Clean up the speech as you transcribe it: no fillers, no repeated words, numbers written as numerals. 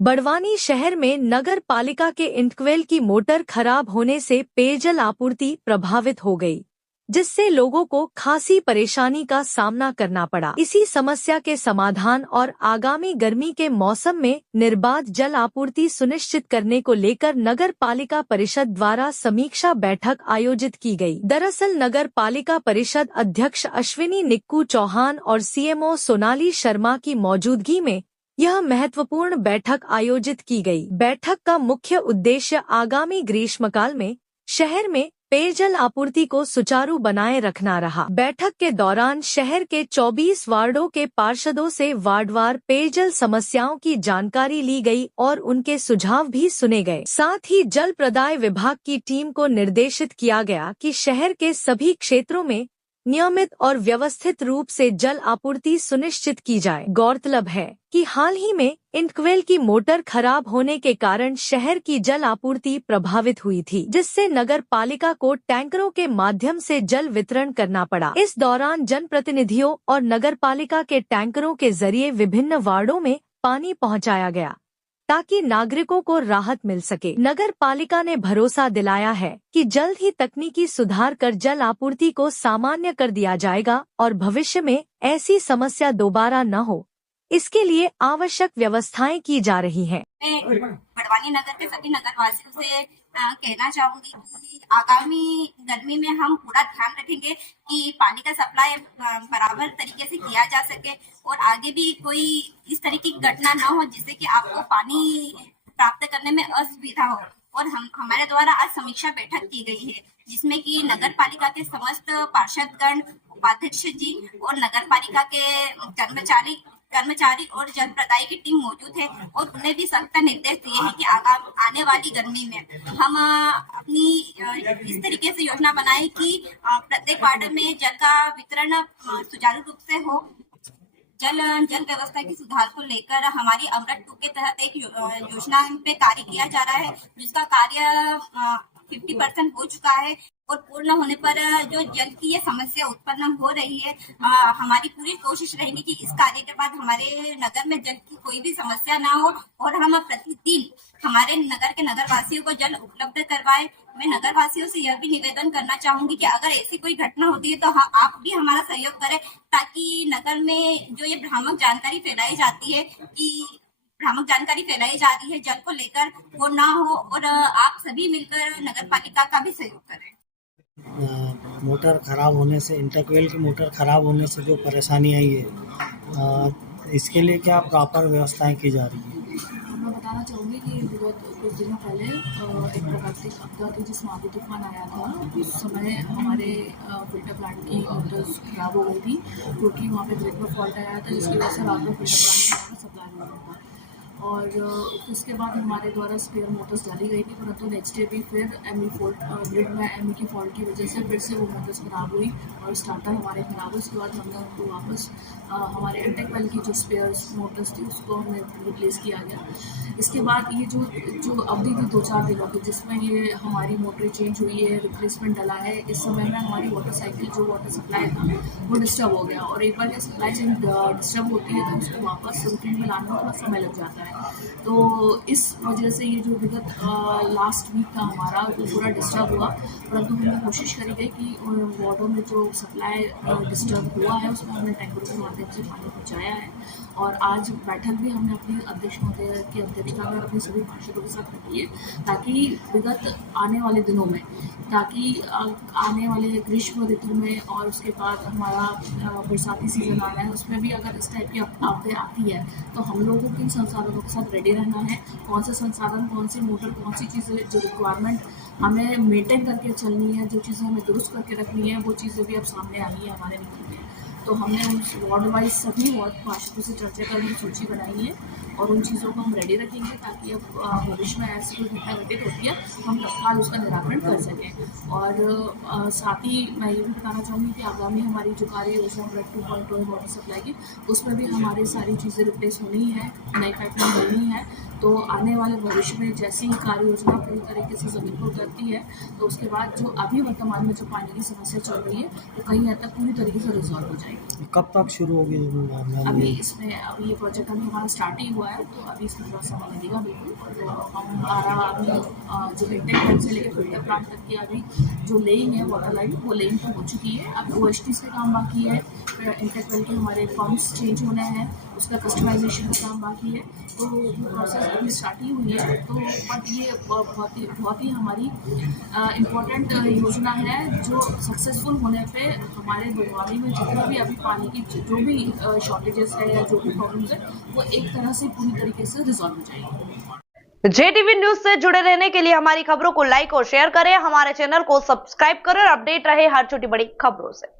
बड़वानी शहर में नगर पालिका के इंटवेल की मोटर खराब होने से पेयजल आपूर्ति प्रभावित हो गई, जिससे लोगों को खासी परेशानी का सामना करना पड़ा। इसी समस्या के समाधान और आगामी गर्मी के मौसम में निर्बाध जल आपूर्ति सुनिश्चित करने को लेकर नगर पालिका परिषद द्वारा समीक्षा बैठक आयोजित की गई। दरअसल नगर पालिका परिषद अध्यक्ष अश्विनी निक्कू चौहान और सीएमओ सोनाली शर्मा की मौजूदगी में यह महत्वपूर्ण बैठक आयोजित की गई। बैठक का मुख्य उद्देश्य आगामी ग्रीष्मकाल में शहर में पेयजल आपूर्ति को सुचारू बनाए रखना रहा। बैठक के दौरान शहर के 24 वार्डों के पार्षदों से वार्डवार पेयजल समस्याओं की जानकारी ली गई और उनके सुझाव भी सुने गए। साथ ही जल प्रदाय विभाग की टीम को निर्देशित किया गया कि शहर के सभी क्षेत्रों में नियमित और व्यवस्थित रूप से जल आपूर्ति सुनिश्चित की जाए। गौरतलब है कि हाल ही में इंटवेल की मोटर खराब होने के कारण शहर की जल आपूर्ति प्रभावित हुई थी, जिससे नगर पालिका को टैंकरों के माध्यम से जल वितरण करना पड़ा। इस दौरान जनप्रतिनिधियों और नगर पालिका के टैंकरों के जरिए विभिन्न वार्डों में पानी पहुंचाया गया ताकि नागरिकों को राहत मिल सके। नगर पालिका ने भरोसा दिलाया है कि जल्द ही तकनीकी सुधार कर जल आपूर्ति को सामान्य कर दिया जाएगा और भविष्य में ऐसी समस्या दोबारा न हो, इसके लिए आवश्यक व्यवस्थाएं की जा रही हैं। मैं बड़वानी नगर के सभी नगरवासियों से कहना चाहूंगी कि आगामी गर्मी में हम पूरा ध्यान रखेंगे कि पानी का सप्लाई बराबर तरीके से किया जा सके और आगे भी कोई इस तरीके की घटना न हो जिससे कि आपको पानी प्राप्त करने में असुविधा हो। और हमारे द्वारा आज समीक्षा बैठक की गई है, जिसमें कि नगर पालिका के समस्त पार्षदगण, उपाध्यक्ष जी और नगर पालिका के कर्मचारी और जल प्रदाय की टीम मौजूद है और उन्हें भी सख्त निर्देश दिए हैं कि आने वाली गर्मी में हम अपनी इस तरीके से योजना बनाएं कि प्रत्येक वार्ड में जल का वितरण सुचारू रूप से हो। जल व्यवस्था की सुधार को लेकर हमारी अमृत 2 के तहत एक योजना पे कार्य किया जा रहा है, जिसका कार्य 50% हो चुका है और पूर्ण होने पर जो जल की ये समस्या उत्पन्न हो रही है, हमारी पूरी कोशिश रहेगी कि इस कार्य के बाद हमारे नगर में जल की कोई भी समस्या ना हो और हम प्रतिदिन हमारे नगर के नगरवासियों को जल उपलब्ध करवाएं। मैं नगरवासियों से यह भी निवेदन करना चाहूंगी कि अगर ऐसी कोई घटना होती है तो आप भी हमारा सहयोग करें, ताकि नगर में जो ये भ्रामक जानकारी फैलाई जाती है जल को लेकर, वो ना हो और आप सभी मिलकर नगर पालिका का भी सहयोग करें। मोटर खराब होने से, इंटरवेल की मोटर खराब होने से जो परेशानी आई है, इसके लिए क्या प्रॉपर व्यवस्थाएं की जा रही है? मैं बताना चाहूँगी कि विगत कुछ दिनों पहले एक प्राकृतिक आपदा थी जिसमें आंधी तूफान आया था। उस समय हमारे फिल्टर प्लांट की मोटर्स खराब हो गई थी क्योंकि वहाँ पे ग्रिड में फॉल्ट आया था, जिसकी वजह से रात में फिल्टर प्लांट में सप्लाई हो रहा था। और उसके बाद हमारे द्वारा स्पेयर मोटर्स डाली गई थी, परंतु नेक्स्ट डे भी फिर ग्रिड में एमई की फॉल्ट की वजह से फिर से वो मोटर्स ख़राब हुई और स्टार्टर हमारे ख़राब हुए। उसके बाद हमने उनको वापस हमारे इंटेक वाली की जो स्पेयर मोटर्स थी उसको हमने रिप्लेस किया गया। इसके बाद ये जो अवधि थी 2-4 दिनों की, जिसमें ये हमारी मोटर चेंज हुई है, रिप्लेसमेंट डला है, इस समय में हमारी वाटर साइकिल जो वाटर सप्लाई था वो डिस्टर्ब हो गया और एक बार ये सप्लाई चेंज डिस्टर्ब होती है तो उसको वापस रूटीन में लाने में थोड़ा समय लग जाता है। तो इस वजह से ये जो विगत लास्ट वीक था हमारा वो पूरा डिस्टर्ब हुआ, परंतु हमने कोशिश करी गई कि वार्डों में जो सप्लाई डिस्टर्ब हुआ है उसमें हमने टैंकरों के माध्यम से पानी पहुँचाया है। और आज बैठक भी हमने अपनी अध्यक्ष महोदय की अध्यक्षता में अपने सभी पार्षदों के साथ रखी है, ताकि विगत आने वाले दिनों में, ताकि आने वाले ग्रीष्म ऋतु में और उसके बाद हमारा बरसाती सीजन आना है, उसमें भी अगर इस टाइप की आपदाएं आती है तो हम लोगों को किन संसाधनों के साथ रेडी रहना है, कौन से संसाधन, कौन सी मोटर, कौन सी चीज़ें जो रिक्वायरमेंट हमें मेंटेन करके चलनी है, जो चीज़ें हमें दुरुस्त करके रखनी है, वो चीज़ें भी अब सामने आई है हमारे मीटिंग में। तो हमने उस वार्ड वाइज सभी वार्ड पार्षदों से चर्चा करके सूची बनाई है और उन चीज़ों को हम रेडी रखेंगे ताकि अब भविष्य में ऐसी कोई घटना घटित होती है हम तत्काल उसका निराकरण कर सकें। और साथ ही मैं ये भी बताना चाहूँगी कि आगामी हमारी जो कार्य योजना अमृत 2.0 है वाटर सप्लाई की, उसमें भी हमारी सारी चीज़ें रिप्लेस होनी है, नई पाइपलाइन बननी है। तो आने वाले भविष्य में जैसी ही कार्य योजना पूरी तरीके से ज़मीन पर उतरती है तो उसके बाद जो अभी वर्तमान में जो पानी की समस्या चल रही है वो कहीं हद तक पूरी तरीके से रिजॉल्व हो जाएगी। कब तक शुरू होगी? अभी ये प्रोजेक्ट अभी हमारा स्टार्ट ही हुआ है, तो अभी इसमें थोड़ा समय लगेगा बिल्कुल। तो हम अभी जो इंटेक वेल से लेकर फिल्टर प्लांट तक की अभी जो लेइंग है वाटर लाइन, वो लेइंग तो हो चुकी है। अब OSTs का काम बाकी है, इंटेक वेल के हमारे पंप्स चेंज होने हैं, उसका कस्टमाइजेशन का काम बाकी है। तो वो प्रोसेस अभी स्टार्ट ही हुई है। तो बट ये बहुत ही हमारी इम्पोर्टेंट योजना है, जो सक्सेसफुल होने पे हमारे बड़वानी में जितना भी अभी पानी की जो भी शॉर्टेजेस है या जो भी प्रॉब्लम्स है, वो एक तरह से पूरी तरीके से रिजॉल्व हो जाएगी। JTV न्यूज से जुड़े रहने के लिए हमारी खबरों को लाइक और शेयर करें, हमारे चैनल को सब्सक्राइब करें और अपडेट रहे हर छोटी बड़ी खबरों से।